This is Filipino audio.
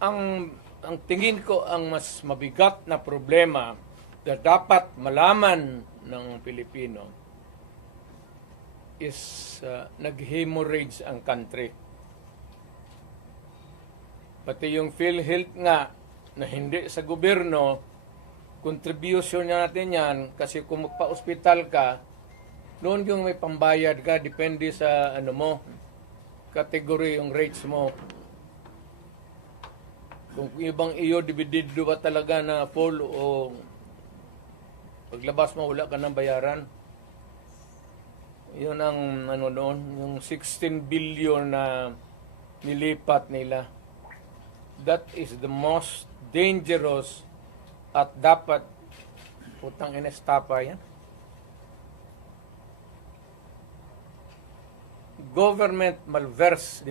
ang ang tingin ko ang mas mabigat na problema na dapat malaman ng Pilipino is uh, nag-hemorrhage ang country. Pati yung PhilHealth nga na hindi sa gobyerno, contribution natin yan kasi kung magpa-ospital ka, noon yung may pambayad ka, depende sa ano mo, category yung rates mo. Kung ibang iyo, dividido ba talaga na full o paglabas mo, wala ka ng bayaran. Yun ang ano noon, yung 16 billion na nilipat nila. That is the most dangerous at dapat putang inestapa yan. Government malverse